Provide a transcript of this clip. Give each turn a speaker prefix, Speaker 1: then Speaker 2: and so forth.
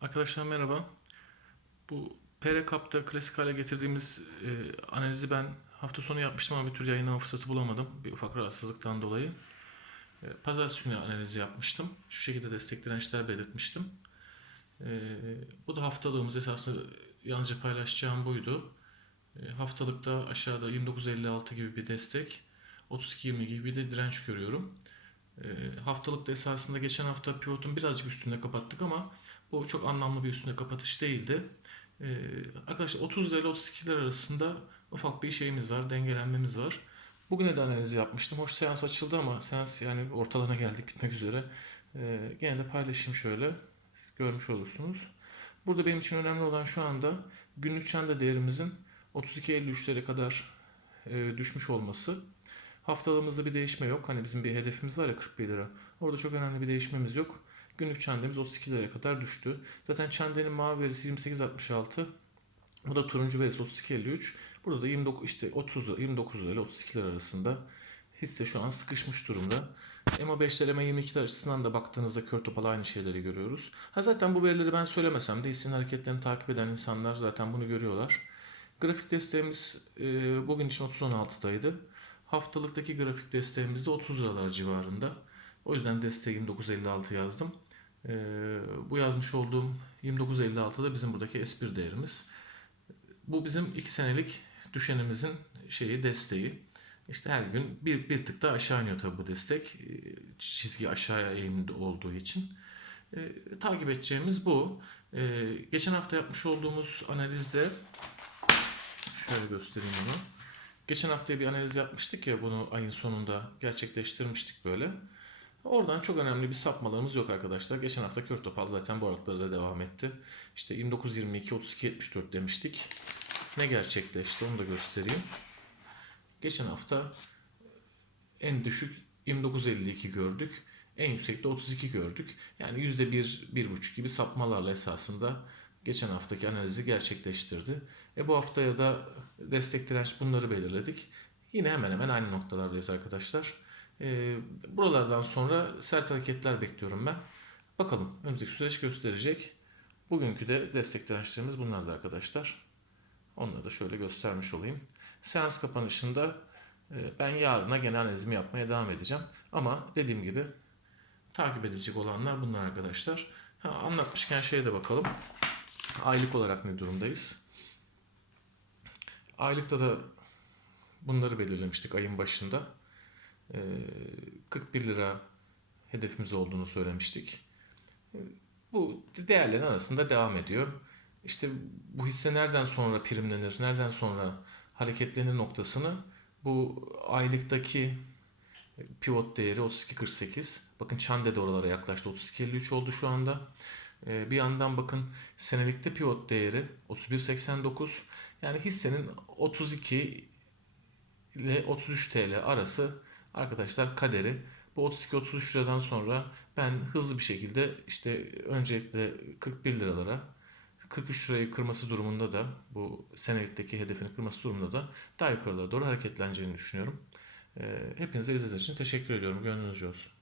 Speaker 1: Arkadaşlar merhaba. Bu PR Cup'ta klasik hale getirdiğimiz e, analizi ben hafta sonu yapmıştım ama bir tür yayınlama fırsatı bulamadım. Bir ufak rahatsızlıktan dolayı. E, Pazartesi günü analizi yapmıştım. Şu şekilde destek dirençler belirtmiştim. E, bu da haftalığımız esasında yalnızca paylaşacağım buydu. E, haftalıkta aşağıda 29.56 gibi bir destek, 32.20 gibi bir de direnç görüyorum. E, haftalıkta esasında geçen hafta pivotun birazcık üstünde kapattık ama bu çok anlamlı bir üstünde kapatış değildi. Ee, arkadaşlar 30 lira ile 32 lira arasında ufak bir şeyimiz var, dengelenmemiz var. Bugüne de analiz yapmıştım. Hoş seans açıldı ama seans yani ortalarına geldik bitmek üzere. Ee, gene de paylaşayım şöyle. Siz görmüş olursunuz. Burada benim için önemli olan şu anda günlük çanda değerimizin 32.53'lere kadar e, düşmüş olması. Haftalığımızda bir değişme yok. Hani bizim bir hedefimiz var ya 41 lira. Orada çok önemli bir değişmemiz yok. Günlük çandemiz 32 liraya kadar düştü. Zaten çandenin mavi verisi 28.66. Bu da turuncu verisi 32.53. Burada da 29 işte 30 lira, 29 lira ile 32 lira arasında hisse şu an sıkışmış durumda. MA5'ler MA22'ler açısından da baktığınızda kör topal aynı şeyleri görüyoruz. Ha zaten bu verileri ben söylemesem de hissenin hareketlerini takip eden insanlar zaten bunu görüyorlar. Grafik desteğimiz e, bugün için 30.16'daydı. Haftalıktaki grafik desteğimiz de 30 liralar civarında. O yüzden desteği 29.56 yazdım. Ee, bu yazmış olduğum 29.56 da bizim buradaki S1 değerimiz. Bu bizim 2 senelik düşenimizin şeyi desteği. İşte her gün bir, bir tık daha aşağı iniyor tabii bu destek. Ee, Çizgi aşağıya eğimli olduğu için. Ee, takip edeceğimiz bu. Ee, geçen hafta yapmış olduğumuz analizde şöyle göstereyim bunu. Geçen haftaya bir analiz yapmıştık ya bunu ayın sonunda gerçekleştirmiştik böyle. Oradan çok önemli bir sapmalığımız yok arkadaşlar. Geçen hafta kör topal zaten bu aralıkları da devam etti. İşte 29 22 32 74 demiştik. Ne gerçekleşti onu da göstereyim. Geçen hafta en düşük 29.52 gördük. En yüksekte 32 gördük. Yani %1, 1,5 gibi sapmalarla esasında geçen haftaki analizi gerçekleştirdi. E bu haftaya da destek direnç bunları belirledik. Yine hemen hemen aynı noktalardayız arkadaşlar. E, buralardan sonra sert hareketler bekliyorum ben. Bakalım önümüzdeki süreç gösterecek. Bugünkü de destek dirençlerimiz bunlardı arkadaşlar. Onları da şöyle göstermiş olayım. Seans kapanışında e, ben yarına genel analizimi yapmaya devam edeceğim. Ama dediğim gibi takip edilecek olanlar bunlar arkadaşlar. Ha, anlatmışken şeye de bakalım. Aylık olarak ne durumdayız? Aylıkta da bunları belirlemiştik ayın başında. Ee, 41 lira hedefimiz olduğunu söylemiştik. Ee, Bu değerlerin arasında devam ediyor. İşte bu hisse nereden sonra primlenir, nereden sonra hareketlenir noktasını bu aylıktaki pivot değeri 32.48. Bakın Çande de oralara yaklaştı. 32.53 oldu şu anda. Ee, Bir yandan bakın senelikte pivot değeri 31.89. Yani hissenin 32 ile 33 TL arası arkadaşlar kaderi. Bu 32-33 liradan sonra ben hızlı bir şekilde işte öncelikle 41 liralara 43 lirayı kırması durumunda da bu senelikteki hedefini kırması durumunda da daha yukarılara doğru hareketleneceğini düşünüyorum. Ee, Hepinize izlediğiniz için teşekkür ediyorum. Gönlünüzce olsun.